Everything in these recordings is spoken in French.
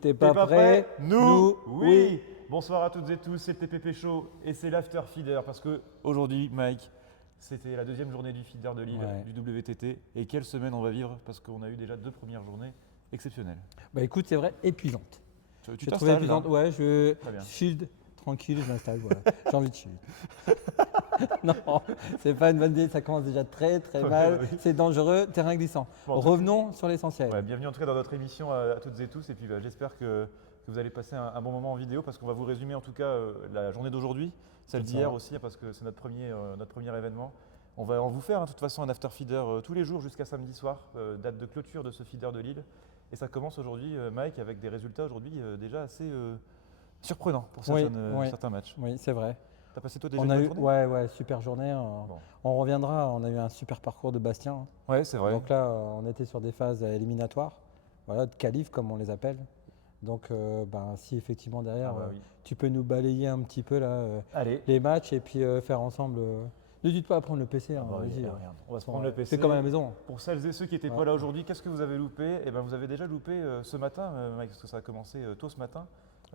T'es pas prêt? Nous, Oui. oui. Bonsoir à toutes et tous, c'est le TPP Show et c'est l'After Feeder parce que aujourd'hui, Mike, c'était la deuxième journée du feeder de Lille, Ouais. du WTT. Et quelle semaine on va vivre parce qu'on a eu déjà 2 premières journées exceptionnelles. Bah écoute, c'est vrai, épuisante. Tu J'ai trouvé t'installes là? épuisante. Ouais, je Très bien. shield, tranquille, je m'installe. Voilà. J'ai envie de shield. Non, c'est pas une bonne idée. Ça commence déjà très très Ouais, mal. bah oui. C'est dangereux, terrain glissant. Bon, en tout cas- Revenons sur l'essentiel. Ouais, bienvenue en tout cas dans notre émission à toutes et tous. Et puis j'espère que vous allez passer un bon moment en vidéo parce qu'on va vous résumer en tout cas la journée d'aujourd'hui, celle C'est ça. d'hier aussi parce que c'est notre premier événement. On va en vous faire de toute façon un after feeder tous les jours jusqu'à samedi soir, date de clôture de ce feeder de Lille. Et ça commence aujourd'hui, Mike, avec des résultats aujourd'hui déjà assez surprenants pour Oui, certains matchs. oui, c'est vrai. T'as passé toi déjà On une a bonne eu, journée? ouais, super journée. Bon. On reviendra. On a eu un super parcours de Bastien, hein. Ouais, c'est vrai. Donc là, on était sur des phases éliminatoires, voilà, de qualif comme on les appelle. Donc, ben, si effectivement derrière, Ah bah oui. tu peux nous balayer un petit peu là, Allez. les matchs et puis faire ensemble. N'hésite pas à prendre le PC, hein, Ah bah oui, vas-y. regarde, on va se prendre le PC. C'est comme à la maison. Pour celles et ceux qui n'étaient Ouais. pas là aujourd'hui, qu'est-ce que vous avez loupé? Eh ben, vous avez déjà loupé ce matin, Mike, parce que ça a commencé tôt ce matin,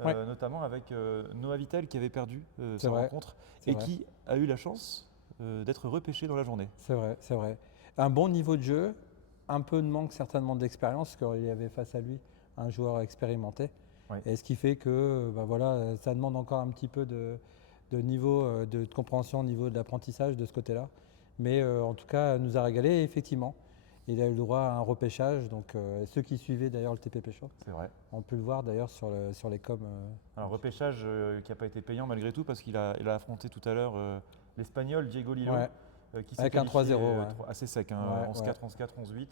Ouais. notamment avec Noah Vital qui avait perdu C'est sa vrai, rencontre c'est et vrai. qui a eu la chance d'être repêché dans la journée. C'est vrai, c'est vrai. Un bon niveau de jeu, un peu de manque certainement d'expérience, parce qu'il y avait face à lui un joueur expérimenté. Ouais. Et ce qui fait que bah voilà, ça demande encore un petit peu de niveau de compréhension au niveau de l'apprentissage de ce côté-là. Mais en tout cas, elle nous a régalé. Et effectivement, il a eu le droit à un repêchage. Donc ceux qui suivaient d'ailleurs le TPP Show C'est vrai. ont pu le voir d'ailleurs sur les coms. Alors, repêchage qui n'a pas été payant malgré tout, parce il a affronté tout à l'heure l'Espagnol Diego Lillo, Ouais. qui s'est Avec un qualifié 3-0, ouais. assez sec, hein, Ouais, 11-4, ouais. 11-4, 11-8.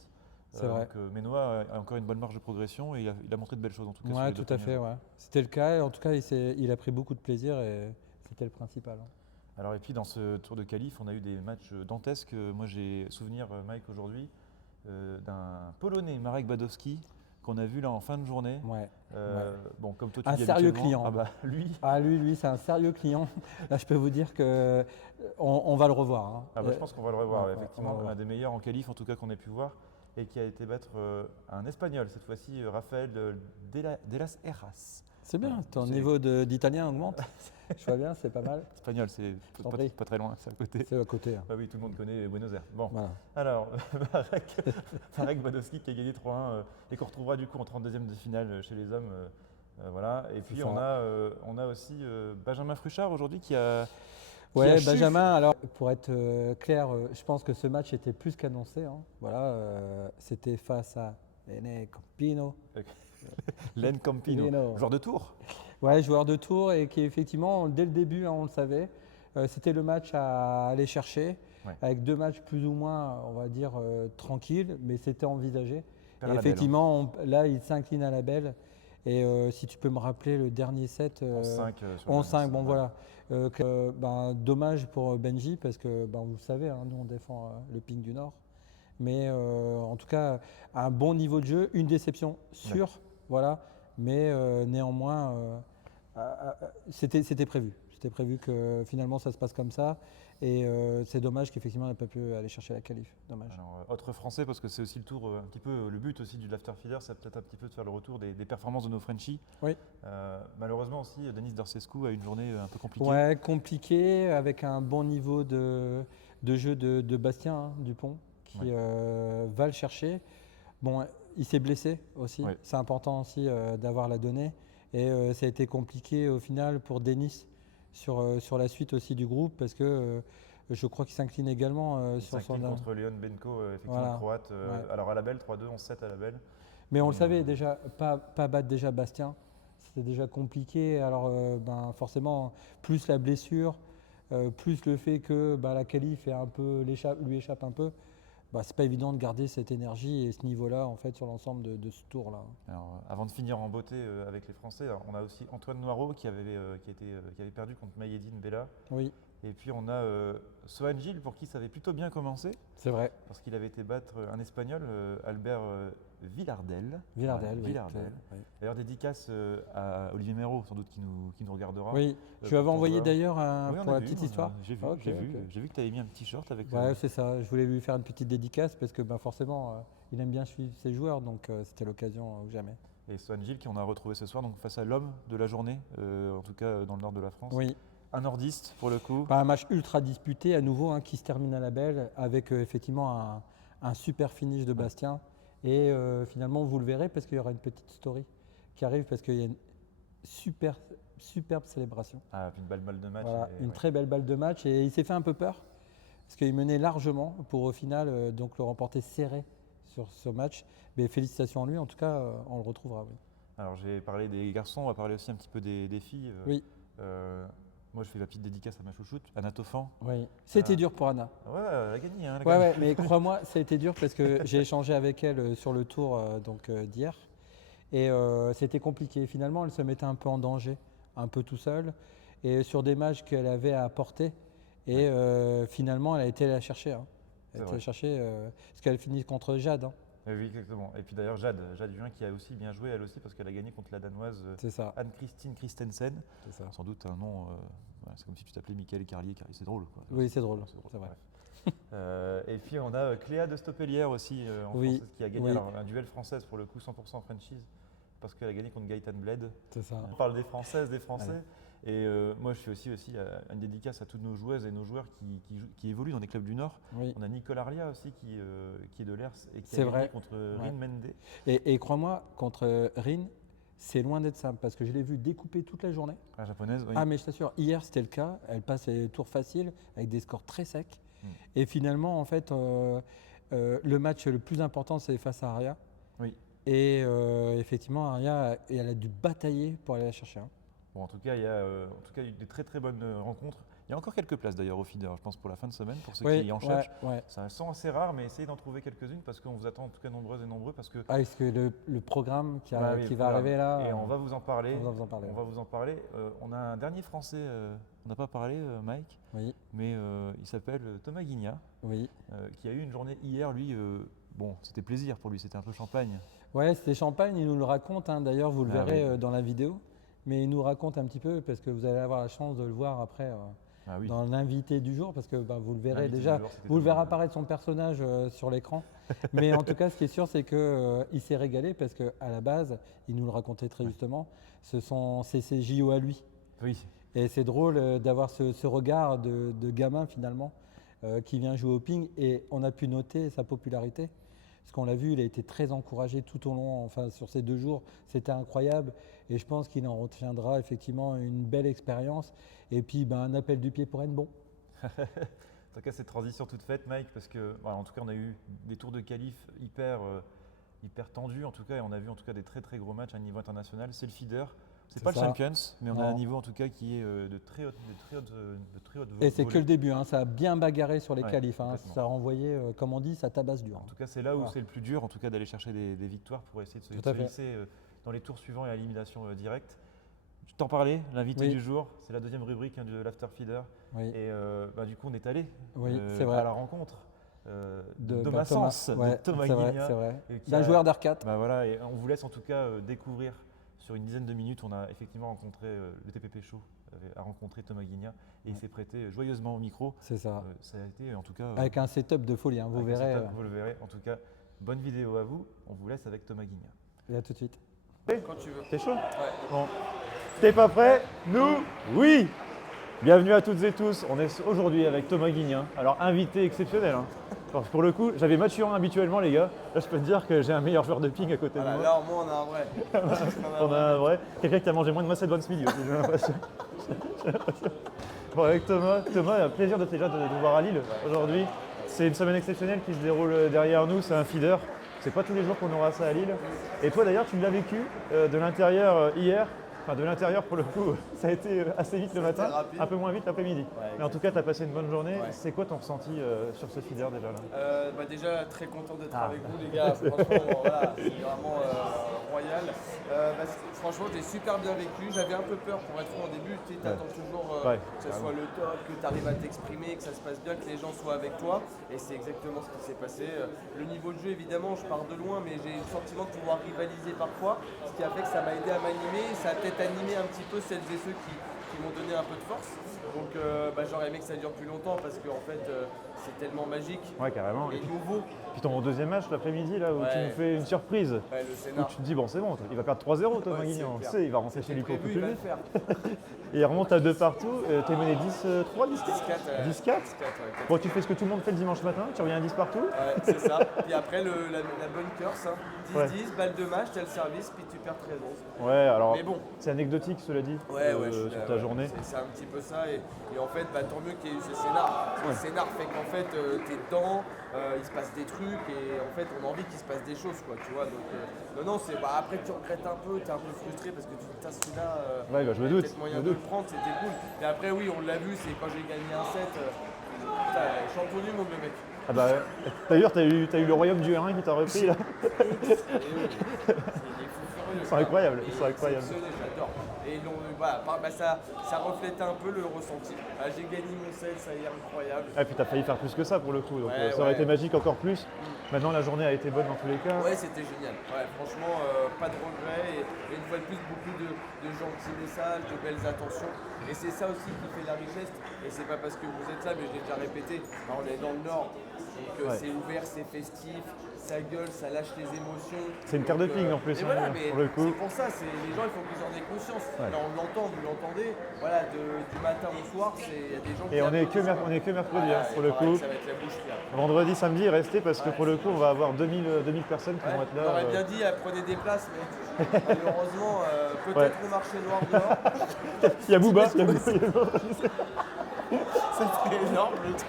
C'est vrai. Mais Noah a encore une bonne marge de progression et il a montré de belles choses en tout cas sur Ouais, les deux tout à premiers fait. jours. Ouais. C'était le cas. Et en tout cas, il a pris beaucoup de plaisir et c'était le principal, hein. Alors et puis dans ce tour de qualif, on a eu des matchs dantesques. Moi j'ai souvenir, Mike, aujourd'hui, d'un Polonais, Marek Badowski, qu'on a vu là en fin de journée. Ouais. Bon, comme toi tu Un dis sérieux habituellement, client. ah bah lui, Ah, lui, c'est un sérieux client. Là, je peux vous dire que on va le revoir, hein. ah bah, je pense qu'on va le revoir, Ouais, ouais, on va effectivement, le revoir. un des meilleurs en qualif en tout cas qu'on ait pu voir, et qui a été battre un Espagnol, cette fois-ci Rafael de las Heras. C'est bien, ton c'est- niveau d'italien augmente. Je vois bien, c'est pas mal. Espagnol, c'est t'en pas, prie. pas très loin, c'est à côté. C'est à côté, hein. Bah oui, tout le monde connaît Buenos Aires. Bon, Voilà. alors, Marek Badowski qui a gagné 3-1 et qu'on retrouvera du coup en 32e de finale chez les hommes. Voilà. Et puis ça. on a aussi Benjamin Fruchard aujourd'hui qui a Ouais, su- Benjamin, alors pour être clair, je pense que ce match était plus qu'annoncé, hein. Voilà, c'était face à Ene Campino. Len Campino, Campino. joueur de tour. Ouais, joueur de tour et qui effectivement, dès le début, hein, on le savait, c'était le match à aller chercher, Ouais. avec deux matchs plus ou moins, on va dire, tranquilles, mais c'était envisagé. Perd Et à la belle, hein. effectivement, là, il s'incline à la belle. Et si tu peux me rappeler le dernier set, 11-5 sur le 11-5, dernier bon set, voilà. Ben, dommage pour Benji, parce que ben, vous le savez, hein, nous on défend le ping du Nord. Mais en tout cas, un bon niveau de jeu, une déception sûre, voilà. Mais néanmoins, c'était prévu. C'était prévu que finalement ça se passe comme ça. Et c'est dommage qu'effectivement on n'ait pas pu aller chercher la qualif. Dommage. Alors, autre français, parce que c'est aussi le tour, un petit peu le but aussi du l'after feeder, c'est peut-être un petit peu de faire le retour des performances de nos Frenchies. Oui. Malheureusement aussi, Denis Dorsescu a une journée un peu compliquée. Ouais, compliqué, avec un bon niveau de jeu de Bastien, hein, Dupont, qui va le chercher. Bon, il s'est blessé aussi. Ouais. C'est important aussi d'avoir la donnée. Et ça a été compliqué au final pour Denis sur la suite aussi du groupe, parce que je crois qu'il s'incline également Il sur son. s'incline contre Leon Benko, effectivement Voilà. croate. Ouais. Alors à la belle, 3-2, 11-7 à la belle. Mais on le Mais, savait déjà, pas battre déjà Bastien, c'était déjà compliqué. Alors ben, forcément, plus la blessure, plus le fait que ben, la qualif lui échappe un peu, bah, c'est pas évident de garder cette énergie et ce niveau-là en fait sur l'ensemble de ce tour-là. Alors, avant de finir en beauté avec les Français, alors, on a aussi Antoine Noireau qui avait perdu contre Mayedine Bella. Oui, Et puis on a Sohan Gilles pour qui ça avait plutôt bien commencé, c'est vrai. parce qu'il avait été battre un Espagnol, Albert Villardel. Villardel, oui. Villardel. Oui. D'ailleurs, dédicace à Olivier Méraud, sans doute qui nous regardera. Oui, tu pour avais ton envoyé joueur. d'ailleurs Oui, on pour a la vu, petite on a- histoire. J'ai vu, Ok, j'ai vu, ok. j'ai vu que tu avais mis un petit short avec. Ouais, c'est ça. Je voulais lui faire une petite dédicace parce que ben, forcément, il aime bien suivre ses joueurs, donc c'était l'occasion ou jamais. Et Swan Gilles, qu'on a retrouvé ce soir donc face à l'homme de la journée, en tout cas dans le nord de la France. Oui. Un nordiste pour le coup. Un match ultra disputé à nouveau hein, qui se termine à la belle avec effectivement un super finish de Bastien. Et finalement, vous le verrez parce qu'il y aura une petite story qui arrive parce qu'il y a une superbe célébration. Ah, puis une belle balle de match. Voilà, et, une très belle balle de match et il s'est fait un peu peur parce qu'il menait largement pour au final donc le remporter serré sur ce match. Mais félicitations à lui, en tout cas, on le retrouvera. Oui. Alors j'ai parlé des garçons, on va parler aussi un petit peu des filles. Oui. Moi je fais la petite dédicace à ma chouchoute, Anna Tofan. Oui. C'était dur pour Anna. Ouais, elle a gagné. Hein, Ouais, mais crois-moi, ça a été dur parce que j'ai échangé avec elle sur le tour d'hier. Et c'était compliqué. Finalement, elle se mettait un peu en danger, un peu tout seule. Et sur des matchs qu'elle avait à apporter. Et finalement, elle a été la chercher. Hein. Elle a été la chercher parce qu'elle finit contre Jade. Hein. Oui, exactement. Et puis d'ailleurs, Jade Juin qui a aussi bien joué, elle aussi, parce qu'elle a gagné contre la Danoise Anne-Christine Christensen. C'est ça. Sans doute un nom, c'est comme si tu t'appelais Michael Carlier. C'est drôle. Quoi. Oui, c'est drôle. C'est vrai. Et puis on a Cléa de Stoppelière aussi, en française, qui a gagné alors, un duel française pour le coup, 100% franchise, parce qu'elle a gagné contre Gaëtan Bled. C'est ça. On parle des Françaises, des Français. Ouais. Et moi, je fais aussi une dédicace à toutes nos joueuses et nos joueurs qui évoluent dans les clubs du Nord. Oui. On a Nicole Arlia aussi qui est de l'ERS et qui a gagné contre Rin Mende. Et crois-moi, contre Rin, c'est loin d'être simple parce que je l'ai vu découper toute la journée. La japonaise, oui. Ah, mais je t'assure, hier c'était le cas. Elle passe les tours faciles avec des scores très secs. Et finalement, en fait, le match le plus important, c'est face à Arya. Oui. Et effectivement, Arya, elle a dû batailler pour aller la chercher. Hein. Bon, en tout cas, il y a eu des très très bonnes rencontres. Il y a encore quelques places d'ailleurs au feeder, je pense, pour la fin de semaine, pour ceux qui en cherchent. Ça sent assez rare, mais essayez d'en trouver quelques-unes parce qu'on vous attend en tout cas nombreuses et nombreux. Parce que le programme qui va arriver là. Et on va vous en parler. On va vous en parler. On a un dernier Français, on n'a pas parlé, Mike, mais il s'appelle Thomas Guignat, qui a eu une journée hier, lui. Bon, c'était plaisir pour lui, c'était un peu champagne. Ouais, c'était champagne, il nous le raconte, hein, d'ailleurs vous le verrez dans la vidéo, mais il nous raconte un petit peu parce que vous allez avoir la chance de le voir après dans l'invité du jour, parce que vous le verrez déjà, vous le verrez apparaître son personnage sur l'écran, mais en tout cas ce qui est sûr c'est qu'il s'est régalé parce qu'à la base, il nous le racontait très justement, c'est ses JO à lui. Oui. Et c'est drôle d'avoir ce regard de gamin finalement qui vient jouer au ping et on a pu noter sa popularité. Parce qu'on l'a vu, il a été très encouragé tout au long, enfin sur ces 2 jours, c'était incroyable et je pense qu'il en retiendra effectivement une belle expérience et puis un appel du pied pour être bon. En tout cas, cette transition toute faite, Mike, parce que en tout cas, on a eu des tours de qualif hyper tendus en tout cas et on a vu en tout cas des très très gros matchs à niveau international. C'est le feeder. C'est pas le Champions, mais on a un niveau en tout cas qui est de très haute Et c'est que le début, hein, ça a bien bagarré sur les qualifs, hein, ça a renvoyé, comme on dit, ça tabasse dur. En tout cas, c'est là où c'est le plus dur, en tout cas d'aller chercher des victoires pour essayer de se hisser dans les tours suivants et à l'élimination directe. Je t'en parlais, l'invité du jour, c'est la deuxième rubrique de l'After Feeder. Et du coup, on est allé à la rencontre de Thomas Guignat, d'un joueur d'arcade. Voilà, et on vous laisse en tout cas découvrir. Sur une dizaine de minutes, on a effectivement rencontré, le TPP Show a rencontré Thomas Guignat et il s'est prêté joyeusement au micro. C'est ça. Ça a été en tout cas… avec un setup de folie, hein, vous verrez. Vous le verrez. En tout cas, bonne vidéo à vous. On vous laisse avec Thomas Guignat. Et à tout de suite. Quand tu veux. T'es chaud? Ouais. Bon. T'es pas prêt? Nous, oui! Bienvenue à toutes et tous. On est aujourd'hui avec Thomas Guignat. Alors, invité exceptionnel. Hein. Pour le coup, j'avais Mathurin habituellement, les gars. Là, je peux te dire que j'ai un meilleur joueur de ping à côté de moi. Là, au moins, on a un vrai. On a un vrai. Quelqu'un qui a mangé moins de macédoine ce midi aussi, j'ai l'impression. Bon, avec Thomas, un plaisir de vous voir à Lille aujourd'hui. C'est une semaine exceptionnelle qui se déroule derrière nous. C'est un feeder. C'est pas tous les jours qu'on aura ça à Lille. Et toi, d'ailleurs, tu l'as vécu de l'intérieur hier. Enfin, de l'intérieur, pour le coup, ça a été assez vite le matin, un peu moins vite l'après-midi. Mais en tout cas, tu as passé une bonne journée. C'est quoi ton ressenti sur ce feeder déjà là? Déjà, très content d'être avec vous, les gars. Franchement, voilà, c'est vraiment royal. Franchement, j'ai super bien vécu. J'avais un peu peur pour être franc au début. Tu attends toujours que ça soit le top, que tu arrives à t'exprimer, que ça se passe bien, que les gens soient avec toi. Et c'est exactement ce qui s'est passé. Le niveau de jeu, évidemment, je pars de loin, mais j'ai le sentiment de pouvoir rivaliser parfois. Ce qui a fait que ça m'a aidé à m'animer. Ça a peut-être animé un petit peu celles et ceux qui qui m'ont donné un peu de force. Donc j'aurais aimé que ça dure plus longtemps parce que en fait c'est tellement magique Ouais, carrément. et nouveau. Puis ton deuxième match l'après-midi, là, où tu Ouais. nous fais une surprise. Ouais, le Où scénar. tu te dis, bon, c'est bon, il va perdre 3-0, Thomas Ouais, Guignan. c'est Tu clair. sais, il va rentrer chez C'était lui pour prévu, plus il va le vite. faire. Et il remonte à 2 partout. T'es mené 10-3, 10-4 10-4. 10-4. 10-4, ouais. Bon, tu fais ce que tout le monde fait le dimanche matin, tu reviens à 10 partout. Ouais, c'est ça. Puis après, la bonne curse, 10-10, Ouais. balle de match, t'as le service, puis tu perds 13-11. Ouais, alors, Mais bon. c'est anecdotique, cela dit, Je suis sur là, ta journée. C'est un petit peu ça. Et en fait, tant mieux qu'il y ait eu ce scénar. Ouais. Ce scénar fait qu'en fait, t'es dedans, il se passe des trucs, et en fait, on a envie qu'il se passe des choses, quoi, tu vois. Donc, non, c'est après tu regrettes un peu, t'es un peu frustré parce que tu te dis, celui-là, Ouais, je me doute. peut-être moyen de le prendre, c'était cool. Et après, oui, on l'a vu, c'est quand j'ai gagné un set, champion du monde, le mec. Ah bah, d'ailleurs, t'as eu le royaume du R1 qui t'a repris là. C'est incroyable, c'est incroyable. J'adore. Et donc, ça reflétait un peu le ressenti. J'ai gagné mon set, ça y est, incroyable. Ah, puis t'as failli faire plus que ça pour le coup, donc Ouais, ça aurait ouais. été magique encore plus. Maintenant, la journée a été bonne dans tous les cas. Ouais, c'était génial. Ouais, franchement, pas de regrets. Et une fois de plus, beaucoup de gentils messages, de belles attentions. Et c'est ça aussi qui fait la richesse. Et c'est pas parce que vous êtes là, mais je l'ai déjà répété. Alors, on est dans le Nord, donc Ouais. c'est ouvert, c'est festif, ça gueule, ça lâche les émotions. C'est une terre de Donc, ping en plus, et hein, voilà, mais pour le coup. c'est pour ça, les gens, il faut qu'ils en aient conscience. Ouais. Là, on l'entend, vous l'entendez. Voilà, du matin au soir, il y a des gens qui. Et on est applaudissent, que quoi. mercredi Voilà, hein, pour et le pareil, coup. Ça va être la bouche pleine. Vendredi, samedi, restez parce que Ouais, pour le coup, on va avoir 2000 personnes qui Ouais, vont être on là. aurait bien dit, prenez des places, mais malheureusement, peut-être le marché noir dehors. Il y a Booba, il y a Booba. C'était énorme le truc.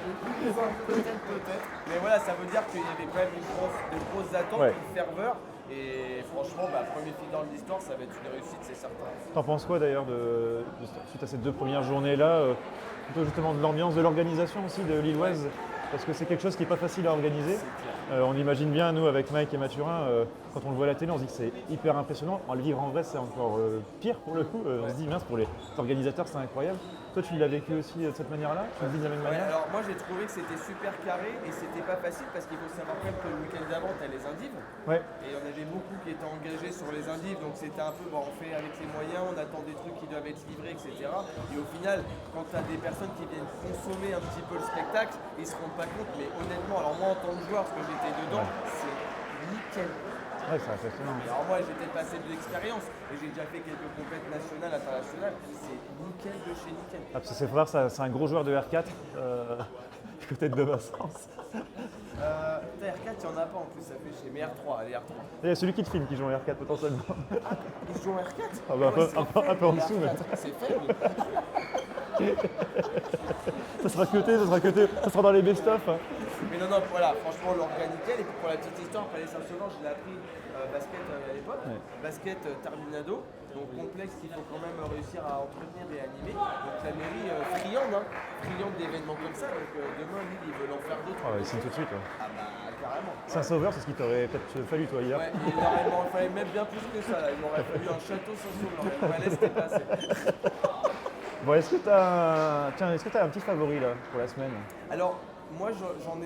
Peut-être. Mais voilà, ça veut dire qu'il y avait quand même de grosses attentes, Ouais. une ferveur. Et franchement, premier feeder de l'histoire, ça va être une réussite, c'est certain. T'en penses quoi d'ailleurs suite à ces 2 premières journées-là, plutôt justement de l'ambiance, de l'organisation aussi de Lilloise, parce que c'est quelque chose qui n'est pas facile à organiser. On imagine bien, nous, avec Mike et Mathurin, quand on le voit à la télé, on se dit que c'est hyper impressionnant. En le vivre en vrai, c'est encore pire pour le coup. On se dit, mince, pour les organisateurs, c'est incroyable. Toi, tu l'as vécu aussi de cette manière-là? Tu le vis de la même Ouais, manière? alors moi j'ai trouvé que c'était super carré et c'était pas facile parce qu'il faut savoir quand même que le week-end d'avant, t'as les indives. Ouais. Et on avait beaucoup qui étaient engagés sur les indives, donc c'était un peu, on fait avec les moyens, on attend des trucs qui doivent être livrés, etc. Et au final, quand tu as des personnes qui viennent consommer un petit peu le spectacle, ils se rendent pas compte, mais honnêtement, alors moi en tant que joueur, parce que j'étais dedans, c'est nickel. Ouais, c'est impressionnant. Et alors moi j'étais passé de l'expérience, et j'ai déjà fait quelques compètes nationales, internationales, c'est nickel de chez nickel. Ah, parce que c'est frère, c'est un gros joueur de R4 du côté de Besançon. R4, il n'y en a pas en plus, ça fait chez mais R3, allez R3. Il y a celui qui te filme qui joue en R4 potentiellement. Ils jouent en R4 Ah bah, un peu en dessous, mais. C'est faible. Ça sera cuté, ça sera dans les best-of. Hein. Mais non, voilà, franchement, l'orga nickel. Et puis pour la petite histoire, Palais Saint-Sauveur, je l'ai appris basket à l'époque. Ouais. Basket Terminado, donc complexe qu'il faut quand même réussir à entretenir et animer. Donc la mairie friande d'événements comme ça. Donc demain, ils veulent en faire d'autres. Ah, ils signent tout de suite. Ouais. Ah bah, carrément. Saint-Sauveur, c'est ce qui t'aurait peut-être fallu toi hier. Ouais, il fallait même bien plus que ça. Là. Il m'aurait fallu un château Saint-Sauveur. Le Palais, c'était passé. Bon, est-ce que t'as un petit favori là pour la semaine? Alors, moi j'en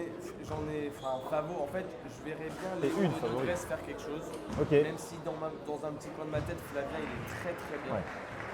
ai favori. En fait, je verrais bien Et Léo une de favori. Grèce faire quelque chose. Ok. Même si dans un petit coin de ma tête, Flavien il est très très bien. Ouais.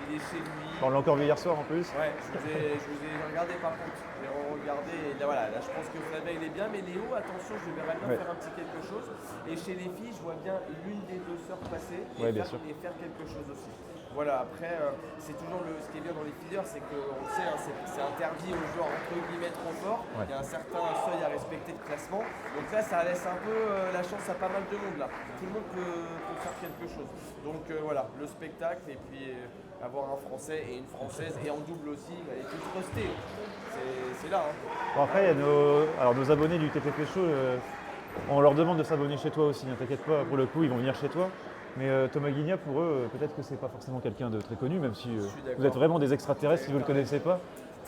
Il est chez lui. On l'a encore vu hier soir en plus. Ouais, je vous ai regardé par contre. J'ai regardé et là, voilà, là je pense que Flavien il est bien, mais Léo, attention, je le verrais bien Ouais. faire un petit quelque chose. Et chez les filles, je vois bien l'une des deux sœurs passer Ouais, bien sûr. et faire quelque chose aussi. Voilà, après, c'est toujours ce qui est bien dans les feeders, c'est qu'on le sait, c'est interdit aux joueurs entre guillemets trop forts. Ouais. Il y a un certain seuil à respecter de classement. Donc là, ça laisse un peu la chance à pas mal de monde là. Tout le monde peut faire quelque chose. Donc voilà, le spectacle et puis avoir un Français et une Française et en double aussi, et tout trusté. C'est là. Hein. Bon, après, il y a nos abonnés du TPP Show, on leur demande de s'abonner chez toi aussi, ne t'inquiète pas, pour le coup, ils vont venir chez toi. Mais Thomas Guignan, pour eux, peut-être que c'est pas forcément quelqu'un de très connu, même si vous êtes vraiment des extraterrestres si vous le connaissez pas.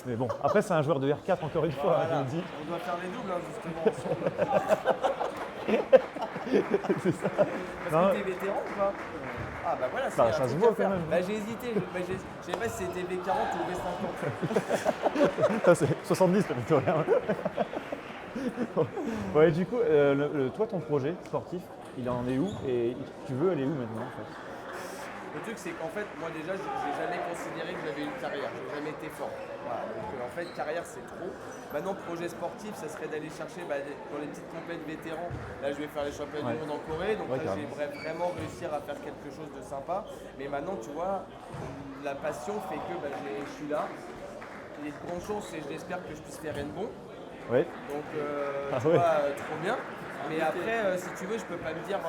Mais bon, après, c'est un joueur de R4, encore une fois, Voilà. je vous le dis. On doit faire les doubles justement ensemble. C'est ça. Parce que t'es vétéran ou pas? Ah bah voilà, c'est Bah, un ça truc se à voit faire. quand même. Bah j'ai hésité, je sais pas si c'était V40 ou V50. Ça, c'est 70, ça fait rien. Ouais, du coup, toi, ton projet sportif, il en est où et tu veux aller où maintenant en fait? Le truc, c'est qu'en fait, moi déjà, je n'ai jamais considéré que j'avais une carrière. Je n'ai jamais été fort. Voilà. Donc en fait, carrière, c'est trop. Maintenant, projet sportif, ça serait d'aller chercher dans les petites compètes vétérans. Là, je vais faire les championnats du monde en Corée. Donc là, j'aimerais vraiment réussir à faire quelque chose de sympa. Mais maintenant, tu vois, la passion fait que je suis là. Il y a de grandes chances et j'espère que je puisse faire un bon. Oui. Donc, tu vois, trop bien. Mais après, si tu veux, je peux pas me dire,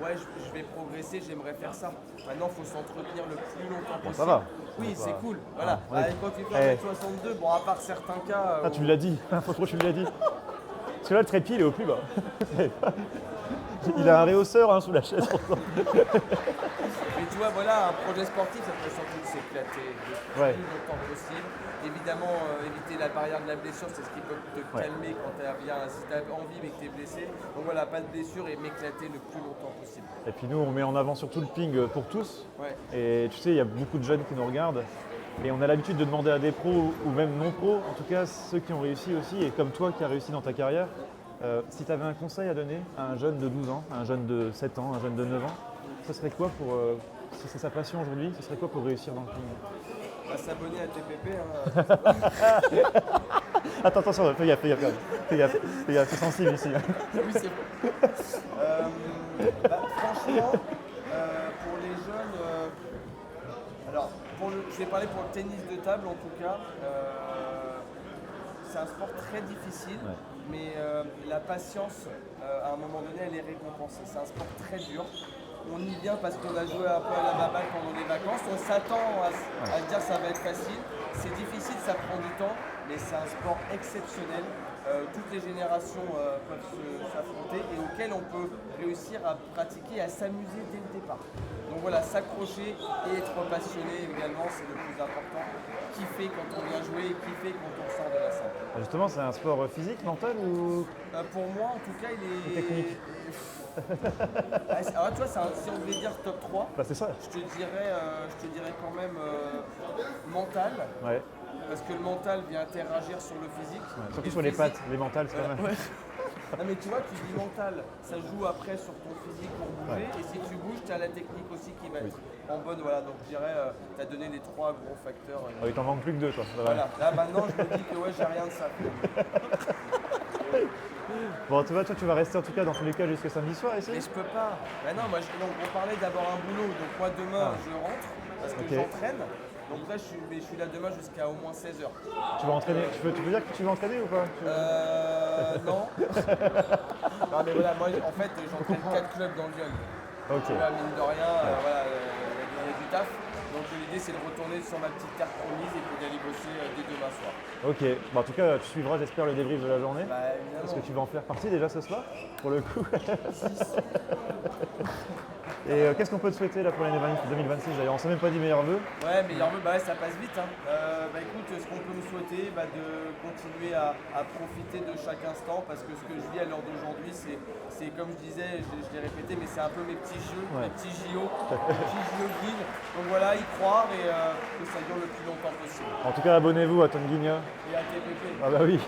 ouais, je vais progresser, j'aimerais faire ça. Maintenant, il faut s'entretenir le plus longtemps possible. Ça va. Oui, c'est cool. Voilà. Quand tu fais 1m62, bon, à part certains cas. Tu me l'as dit. Franchement, tu me l'as dit. Parce que là, le trépied, il est au plus bas. Il a un réhausseur sous la chaise. Mais tu vois, voilà, un projet sportif, ça peut surtout s'éclater le plus longtemps possible. Évidemment, éviter la barrière de la blessure, c'est ce qui peut te calmer quand tu as bien, si tu as envie mais que tu es blessé. Donc voilà, pas de blessure et m'éclater le plus longtemps possible. Et puis nous, on met en avant surtout le ping pour tous. Et tu sais, il y a beaucoup de jeunes qui nous regardent. Et on a l'habitude de demander à des pros ou même non pros, en tout cas ceux qui ont réussi aussi, et comme toi qui as réussi dans ta carrière, si tu avais un conseil à donner à un jeune de 12 ans, à un jeune de 7 ans, un jeune de 9 ans, ce serait quoi pour, si c'est sa passion aujourd'hui, ce serait quoi pour réussir dans le ping? S'abonner à TPP. Attends, attention, fais gaffe, c'est sensible ici. Oui, c'est bon. Franchement, pour les jeunes, alors je vais parler pour le tennis de table en tout cas. C'est un sport très difficile, mais la patience, à un moment donné, elle est récompensée. C'est un sport très dur. On y vient parce qu'on a joué un peu à la baballe pendant les vacances. On s'attend à se dire que ça va être facile. C'est difficile, ça prend du temps, mais c'est un sport exceptionnel. Toutes les générations peuvent s'affronter et auquel on peut réussir à pratiquer, à s'amuser dès le départ. Donc voilà, s'accrocher et être passionné également, c'est le plus important. Kiffer quand on vient jouer et kiffer quand on sort de la salle. Justement, c'est un sport physique, mental ou pour moi, en tout cas, il est technique. Alors tu vois, si on devait dire top 3, c'est ça. je te dirais quand même mental. Ouais. Parce que le mental vient interagir sur le physique. Surtout sur les pattes, les mentales, c'est pas mal. Non mais tu vois, tu dis mental, ça joue après sur ton physique pour bouger. Et si tu bouges, tu as la technique aussi qui va être en bonne. Voilà, donc je dirais, tu as donné les 3 gros facteurs. Il t'en manque plus que 2, toi. Voilà, là maintenant je me dis que j'ai rien de ça. Bon, toi, tu vas rester en tout cas dans tous les cas jusqu'à samedi soir ici? Mais je peux pas. Non, on parlait d'avoir un boulot. Donc moi demain, je rentre parce que j'entraîne. Donc là, je suis là demain jusqu'à au moins 16h. Tu vas entraîner? Tu peux dire que tu vas entraîner ou pas? Non. Non, mais voilà, moi en fait, j'entraîne 4 clubs dans Lyon. Ok. Là, mine de rien, voilà, il y a du taf. Donc l'idée, c'est de retourner sur ma petite terre promise et puis d'aller bosser dès demain soir. Ok. Bon, en tout cas, tu suivras, j'espère, le débrief de la journée. Évidemment. Parce que tu vas en faire partie déjà ce soir, pour le coup. Et qu'est-ce qu'on peut te souhaiter là pour l'année 2026 d'ailleurs? On ne s'est même pas dit meilleurs vœux. Ouais, meilleurs vœux, ça passe vite. Écoute, ce qu'on peut me souhaiter, de continuer à profiter de chaque instant parce que ce que je vis à l'heure d'aujourd'hui, c'est comme je disais, je l'ai répété, mais c'est un peu mes petits jeux, mes petits JO, mes petits JO de ville. Donc voilà, y croire et que ça dure le plus longtemps possible. En tout cas, abonnez-vous à Tanguigna. Et à TPP. Ah bah oui,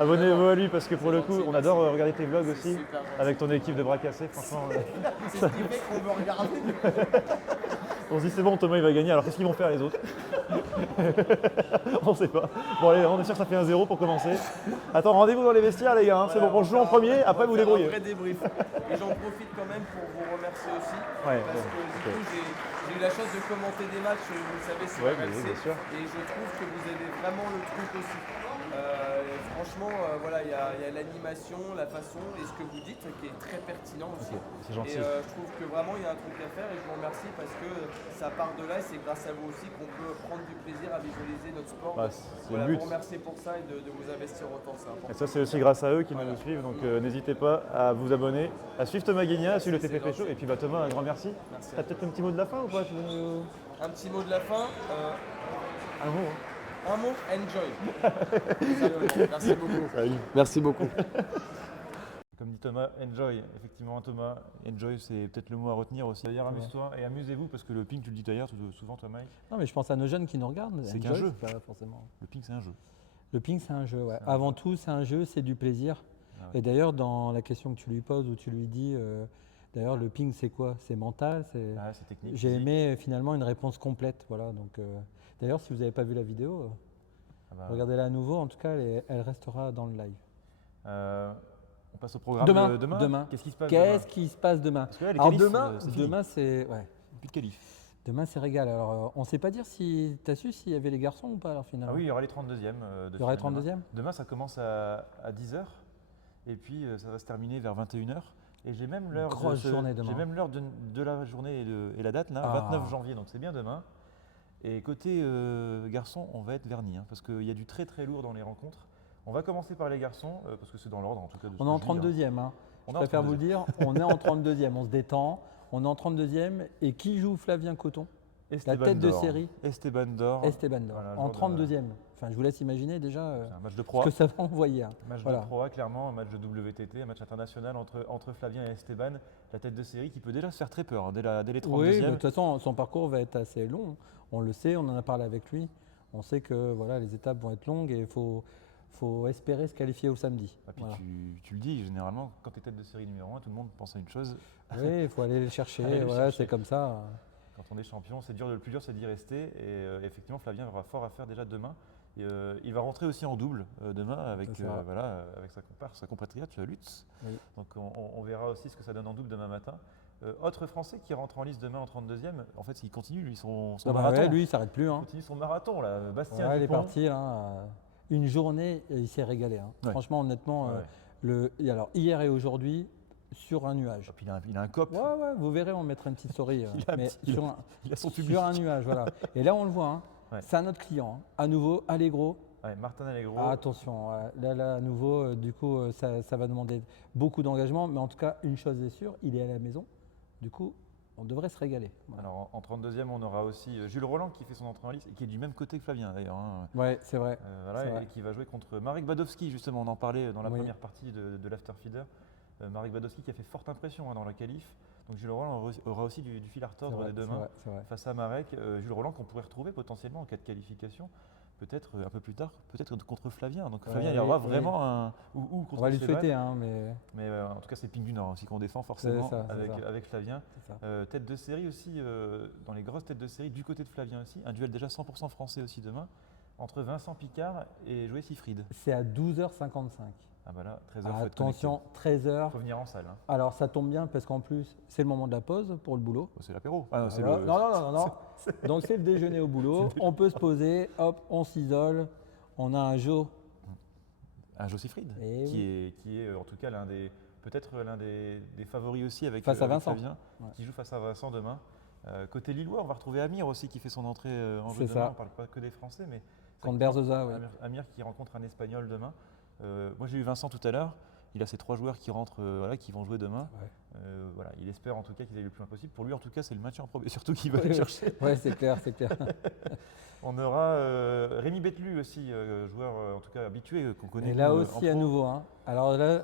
abonnez-vous à lui parce que pour le coup, on adore regarder tes vlogs aussi avec ton équipe de bras cassés, franchement. C'est ce qui fait qu'on veut regarder. On se dit c'est bon, Thomas il va gagner, alors qu'est-ce qu'ils vont faire les autres? On sait pas. Bon allez, on est sûr que ça fait 1-0 pour commencer. Attends, rendez-vous dans les vestiaires les gars, c'est bon, on joue en premier, après vous débrouillez. Un vrai débrief. Et j'en profite quand même pour vous remercier aussi. Parce que du coup, j'ai eu la chance de commenter des matchs, vous le savez, sur RMC. Bien sûr. Et je trouve que vous avez vraiment le truc aussi. Franchement, voilà, il y a l'animation, la façon et ce que vous dites qui est très pertinent aussi. C'est gentil. Et je trouve que vraiment il y a un truc à faire et je vous remercie parce que ça part de là et c'est grâce à vous aussi qu'on peut prendre du plaisir à visualiser notre sport. C'est le but. Vous remercier pour ça et de vous investir autant, c'est important. Et ça c'est aussi grâce à eux qui nous suivent, donc n'hésitez pas à vous abonner, à suivre Thomas Guigna, à suivre le TPP Show et puis Thomas, un grand merci. T'as peut-être un petit mot de la fin ou pas? Un petit mot de la fin. Un mot. Un mot, enjoy. Merci beaucoup. Salut. Merci beaucoup. Comme dit Thomas, enjoy. Effectivement, Thomas, enjoy, c'est peut-être le mot à retenir aussi. D'ailleurs, amuse-toi et amusez-vous parce que le ping, tu le dis d'ailleurs souvent, Thomas. Non, mais je pense à nos jeunes qui nous regardent. C'est qu'un jeu. Pas forcément. Le ping, c'est un jeu. Le ping, c'est un jeu, ouais. Avant tout, c'est un jeu, c'est du plaisir. Et d'ailleurs, dans la question que tu lui poses, où tu lui dis D'ailleurs, le ping, c'est quoi? C'est mental. C'est technique. J'ai physique. aimé finalement une réponse complète. Voilà, donc, d'ailleurs, si vous n'avez pas vu la vidéo, regardez-la à nouveau. En tout cas, elle restera dans le live. On passe au programme Demain. de demain. Demain. Qu'est-ce qui se passe Qu'est-ce qui se passe demain? Parce que là, les Alors qualifs, c'est fini. demain, c'est ouais. Plus de qualifs. Demain, c'est régal. Alors, on ne sait pas dire si tu as su s'il y avait les garçons ou pas alors finalement. Ah oui, il y aura les 32e. Il y aura les 32e. Demain, ça commence à 10h et puis ça va se terminer vers 21h. Et j'ai même l'heure journée demain. J'ai même l'heure de la journée et la date là, 29 janvier, donc c'est bien demain. Et côté garçons, on va être vernis parce qu'il y a du très très lourd dans les rencontres. On va commencer par les garçons parce que c'est dans l'ordre en tout cas. On est en 32e. Hein. Je préfère vous le dire, on est en 32e. On se détend. On est en 32e. Et qui joue Flavien Coton? La tête de série. Esteban Dor. Voilà, en 32e. Enfin, je vous laisse imaginer déjà c'est un match de Pro A. ce que ça va envoyer. Un match de Pro A, clairement, un match de WTT, un match international entre Flavien et Esteban. La tête de série qui peut déjà se faire très peur dès les 32e. Oui, de toute façon, son parcours va être assez long. On le sait, on en a parlé avec lui. On sait que voilà, les étapes vont être longues et il faut espérer se qualifier au samedi. Et puis tu le dis, généralement, quand tu es tête de série numéro 1, tout le monde pense à une chose. Oui, il faut aller les chercher. Voilà, c'est comme ça. Quand on est champion, le plus dur, c'est d'y rester. Et effectivement, Flavien aura fort à faire déjà demain. Et, il va rentrer aussi en double demain avec sa compatriote Lutz. Oui. Donc on verra aussi ce que ça donne en double demain matin. Autre Français qui rentre en liste demain en 32e, en fait, il continue lui son marathon. Lui, il ne s'arrête plus. Il continue son marathon là. Bastien Dupont. Il est parti. Une journée, il s'est régalé. Ouais. Franchement, honnêtement, alors hier et aujourd'hui, sur un nuage. Puis il a un cop. Ouais, vous verrez, on mettra une petite story. il a son public. Sur un nuage, voilà. Et là, on le voit. C'est un autre client. À nouveau, Allegro. Martin Allegro. Attention, là, à nouveau, du coup, ça va demander beaucoup d'engagement. Mais en tout cas, une chose est sûre, il est à la maison. Du coup, on devrait se régaler. Voilà. Alors en 32e, on aura aussi Jules Roland qui fait son entrée en lice et qui est du même côté que Flavien d'ailleurs. Ouais, c'est vrai. Et qui va jouer contre Marek Badowski, justement, on en parlait dans la première partie de l'Afterfeeder. Marek Badowski qui a fait forte impression dans la qualif. Donc Jules Roland aura aussi du fil à retordre dès demain face à Marek. Jules Roland qu'on pourrait retrouver potentiellement en cas de qualification. Peut-être un peu plus tard, peut-être contre Flavien. Donc Flavien, il y aura vraiment un. Ou contre on va lui souhaiter, mais en tout cas, c'est Ping du Nord aussi qu'on défend forcément avec Flavien. Tête de série aussi, dans les grosses têtes de série, du côté de Flavien aussi. Un duel déjà 100% français aussi demain, entre Vincent Picard et Joël Sifrid. C'est à 12h55. Ah bah là, 13h. Attention, 13h. Il faut venir en salle. Alors ça tombe bien parce qu'en plus, c'est le moment de la pause pour le boulot. C'est l'apéro. Non. Donc c'est le déjeuner au boulot. On peut se poser, hop, on s'isole. On a un Joe. Un Joe Sifrid, qui est en tout cas peut-être l'un des favoris aussi avec Vincent. Flavien, qui joue face à Vincent demain. Côté Lillois, on va retrouver Amir aussi qui fait son entrée en jeu demain. On ne parle pas que des Français, mais contre Berzosa, Amir qui rencontre un Espagnol demain. Moi j'ai eu Vincent tout à l'heure, il a ces 3 joueurs qui rentrent, qui vont jouer demain. Il espère en tout cas qu'ils aillent le plus loin possible. Pour lui en tout cas c'est le maintien en Pro B surtout qu'il va aller chercher. Oui, c'est clair. On aura Rémi Betlu aussi, joueur en tout cas habitué qu'on connaît. Et là aussi à nouveau. Alors là,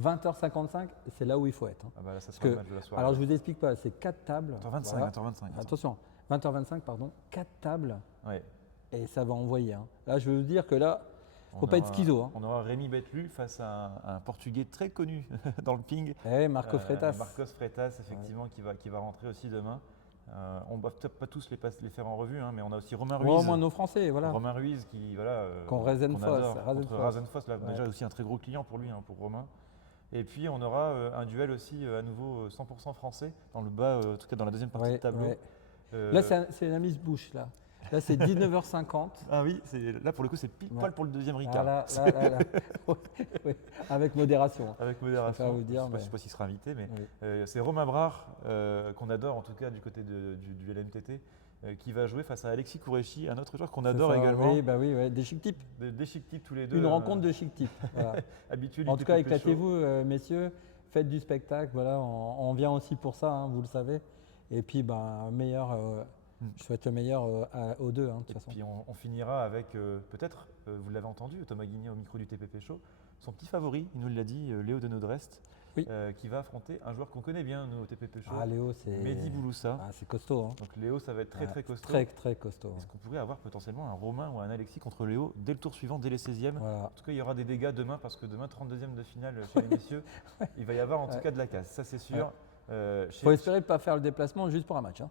20h55, c'est là où il faut être. Ah bah là, ça sera le match de la soirée. Alors je vous explique pas, c'est 4 tables. 20h25. Attention, 20h25, pardon, 4 tables. Ouais. Et ça va envoyer. Là, je veux vous dire que là, il ne faut pas être schizo. On aura Rémi Betlu face à un Portugais très connu dans le ping. Marcos Freitas. Marcos Freitas, effectivement, qui va rentrer aussi demain. On ne va peut-être pas tous les faire en revue, mais on a aussi Romain Ruiz. Au moins nos Français, voilà. Romain Ruiz qui qu'on adore. Rasenfoss, déjà aussi un très gros client pour lui, pour Romain. Et puis on aura un duel aussi à nouveau 100% français dans le bas, en tout cas dans la deuxième partie du tableau. Là, c'est la mise bouche là. Là, c'est 19h50. Ah oui, là pour le coup, c'est pile poil pour le deuxième Ricard. Là. Avec modération. Avec modération. Vous dire, je ne sais pas s'il sera invité, mais c'est Romain Brard, qu'on adore en tout cas du côté du LMTT, qui va jouer face à Alexis Kourechi, un autre joueur qu'on adore également. Oui, des chic types. Des chic types tous les deux. Une rencontre de chic types. Voilà. En tout cas, éclatez-vous, messieurs, faites du spectacle. Voilà, on vient aussi pour ça, vous le savez. Et puis, meilleur. Je souhaite le meilleur aux deux, de toute façon. Puis on finira avec, peut-être, vous l'avez entendu, Thomas Guigné au micro du TPP Show, son petit favori, il nous l'a dit, Léo de Nodrest, qui va affronter un joueur qu'on connaît bien, nous, au TPP Show, Léo, c'est Mehdi Bouloussa. C'est costaud. Donc Léo, ça va être très costaud. Très costaud. Est-ce qu'on pourrait avoir potentiellement un Romain ou un Alexis contre Léo dès le tour suivant, dès les 16e? Voilà. En tout cas, il y aura des dégâts demain, parce que demain, 32e de finale chez les messieurs, il va y avoir en tout cas de la casse, ça c'est sûr. Faut espérer pas faire le déplacement juste pour un match. Hein.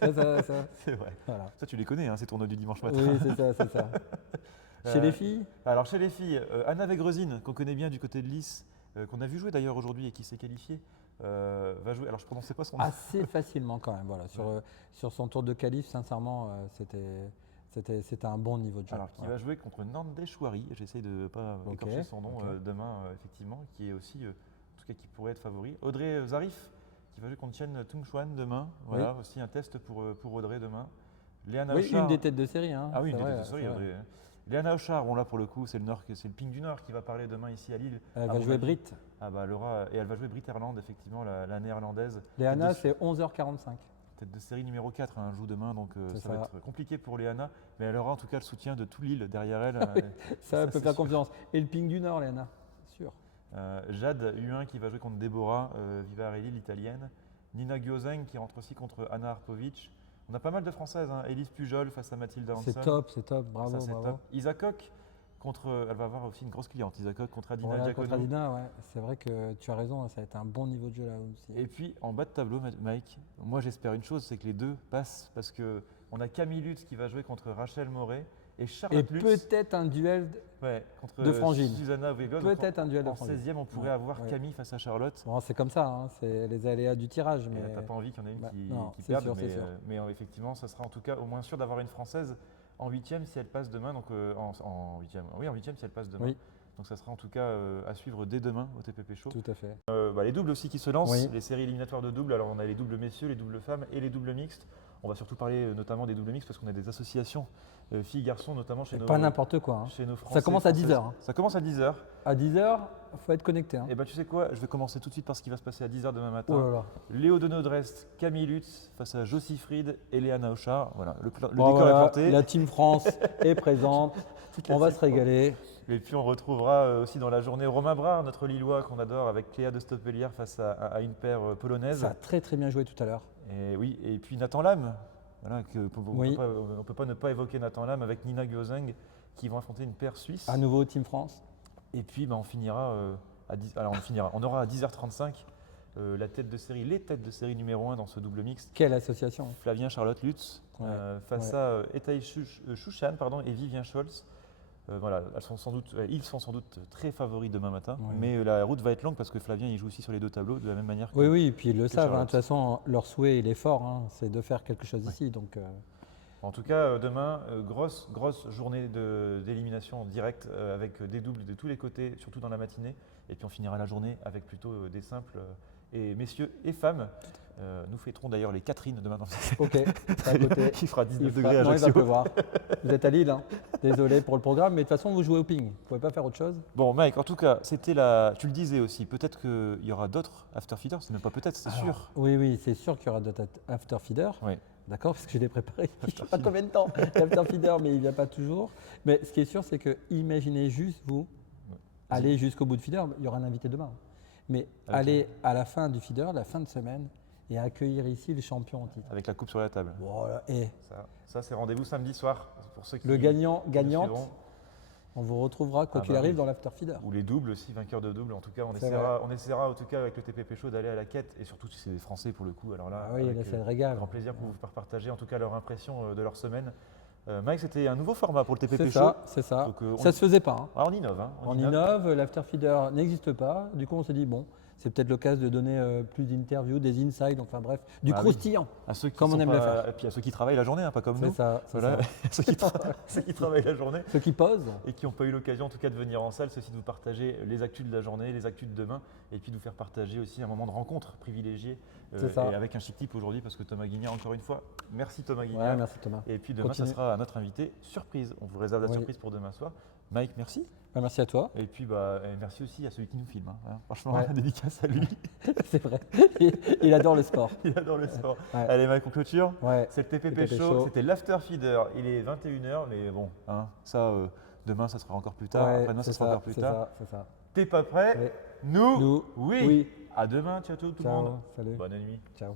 Ça. C'est vrai. Voilà. Ça, tu les connais, hein, ces tournois du dimanche matin. Oui, c'est ça. Chez les filles? Alors, chez les filles, Anna Vegrezine, qu'on connaît bien du côté de Lys, qu'on a vu jouer d'ailleurs aujourd'hui et qui s'est qualifiée, va jouer. Alors, je ne prononçais pas son nom. Assez facilement quand même. Voilà. Sur son tour de qualif, sincèrement, c'était un bon niveau de jeu. Alors, qui va jouer contre Nande Chouari. J'essaie de ne pas écorcher son nom demain, effectivement, qui est aussi, en tout cas, qui pourrait être favori. Audrey Zarif, qui va jouer contre Chen Tungshuan demain. Voilà, aussi un test pour Audrey demain. Léana Auchard, une des têtes de série. Hein, ah oui, une des vrai, têtes de série, Audrey. Léana Auchard, bon là pour le coup, c'est le Ping du Nord qui va parler demain ici à Lille. Elle va jouer Brit. Ah bah Laura, et elle va jouer Brit Erland, effectivement, la néerlandaise. Léana, c'est 11h45. Tête de série numéro 4, elle joue demain, donc ça va être compliqué pour Léana, mais elle aura en tout cas le soutien de tout Lille derrière elle. Ça peut faire confiance. Et le Ping du Nord, Léana, sûr. Jade U1 qui va jouer contre Deborah Vivarelli, l'italienne. Nina Gyozeng qui rentre aussi contre Anna Arpovic. On a pas mal de Françaises, hein. Élise Pujol face à Mathilde Hanson. C'est top, bravo. Ça, top. Isa Koch elle va avoir aussi une grosse cliente, Isa Koch contre Adina Diacono. Contre Adina, ouais. C'est vrai que tu as raison, ça va être un bon niveau de jeu là aussi. Et puis en bas de tableau, Mike, moi j'espère une chose, c'est que les deux passent parce qu'on a Camille Lutz qui va jouer contre Rachel Moret et Charlotte Lutz. Et peut-être un duel contre de frangine. Susanna Wegold. Peut-être un duel de en frangine. 16e, on pourrait avoir Camille face à Charlotte. Bon, c'est comme ça, hein, c'est les aléas du tirage. Mais t'as pas envie qu'il y en ait une qui c'est perde, sûr, mais effectivement, ça sera en tout cas au moins sûr d'avoir une Française en 8e si elle passe demain. Donc en 8e, oui, en 8e si elle passe demain. Oui. Donc ça sera en tout cas à suivre dès demain au TPP Show. Tout à fait. Les doubles aussi qui se lancent, les séries éliminatoires de doubles. Alors on a les doubles messieurs, les doubles femmes et les doubles mixtes. On va surtout parler notamment des doubles mixtes parce qu'on a des associations filles-garçons, notamment chez nos. Pas n'importe quoi. Hein. Chez nos Français. Ça commence à 10h. Hein. Ça commence à 10h. À 10h, il faut être connecté. Hein. Et tu sais quoi, je vais commencer tout de suite par ce qui va se passer à 10h demain matin. Oh là là. Léo Denodrest, Camille Lutz face à Josie Fried et Léana Auchard. Voilà, le décor est planté. La Team France est présente. On va se régaler. Et puis on retrouvera aussi dans la journée Romain Brard, notre Lillois qu'on adore, avec Cléa de Stoppelière face à une paire polonaise. Ça a très bien joué tout à l'heure. Et oui, et puis Nathan Lam. Voilà, on ne peut pas ne pas évoquer Nathan Lam avec Nina Gyozeng qui vont affronter une paire suisse. À nouveau Team France. Et puis on finira on aura à 10h35 les têtes de série numéro 1 dans ce double mixte. Quelle association. Flavien Charlotte Lutz face à Etaï Chouchan et Vivien Scholz. Voilà, ils sont sans doute très favoris demain matin, mais la route va être longue parce que Flavien il joue aussi sur les deux tableaux de la même manière. Oui, et puis ils le savent. De toute façon, leur souhait il est fort, hein, c'est de faire quelque chose ici. Donc, En tout cas, demain, grosse journée d'élimination directe avec des doubles de tous les côtés, surtout dans la matinée. Et puis on finira la journée avec plutôt des simples et messieurs et femmes. Nous fêterons d'ailleurs les Catherine demain. Ok, à côté. Il fera 19 degrés à Non, il va Ajaccio. pleuvoir. Vous êtes à Lille, hein. Désolé pour le programme, mais de toute façon vous jouez au ping. Vous ne pouvez pas faire autre chose. Bon Mike, en tout cas, tu le disais aussi, peut-être qu'il y aura d'autres afterfeeders, c'est même pas peut-être, c'est sûr. Oui, c'est sûr qu'il y aura d'autres afterfeeders. Oui. D'accord, parce que je l'ai préparé. Je ne sais pas combien de temps l'afterfeeder, mais il ne vient pas toujours. Mais ce qui est sûr, c'est que imaginez juste vous aller jusqu'au bout de feeder. Il y aura un invité demain. Mais aller à la fin du feeder, la fin de semaine, et accueillir ici le champion en titre. Avec la coupe sur la table. Voilà. Et ça c'est rendez-vous samedi soir. Pour ceux qui le gagnante, on vous retrouvera quoi qu'il arrive dans l'afterfeeder. Ou les doubles aussi, vainqueurs de double. En tout cas, on essaiera en tout cas avec le TPP Show d'aller à la quête. Et surtout si c'est des Français pour le coup. Alors là, c'est le régal. Grand plaisir pour vous faire partager en tout cas leur impression de leur semaine. Mike, c'était un nouveau format pour le TPP Show. C'est ça. Donc, ça se faisait pas. Hein. On innove. On innove, l'afterfeeder n'existe pas. Du coup, on s'est dit, bon, c'est peut-être l'occasion de donner plus d'interviews, des insights, enfin bref, du croustillant, comme on aime le faire. Et puis à ceux qui travaillent la journée, pas comme nous. C'est ça. ceux qui travaillent la journée. Ceux qui posent. Et qui n'ont pas eu l'occasion en tout cas de venir en salle, ceci de vous partager les actus de la journée, les actus de demain, et puis de vous faire partager aussi un moment de rencontre privilégié. Et avec un chic type aujourd'hui, parce que Thomas Guignard, encore une fois, merci Thomas Guignard. Ouais, merci Thomas. Et puis demain, ça sera à notre invité surprise. On vous réserve la surprise pour demain soir. Mike, merci. Merci à toi. Et puis merci aussi à celui qui nous filme. Hein. Franchement, dédicace à lui. C'est vrai. Il adore le sport. Il adore le sport. Allez Mike, on clôture. C'est le TPP Show. C'était l'After Feeder. Il est 21h, mais bon, demain, ça sera encore plus tard. Après-demain, ça sera encore plus tard. C'est ça. T'es pas prêt? Nous, oui. Oui. À demain. Ciao tout le monde. Salut. Bonne nuit. Ciao.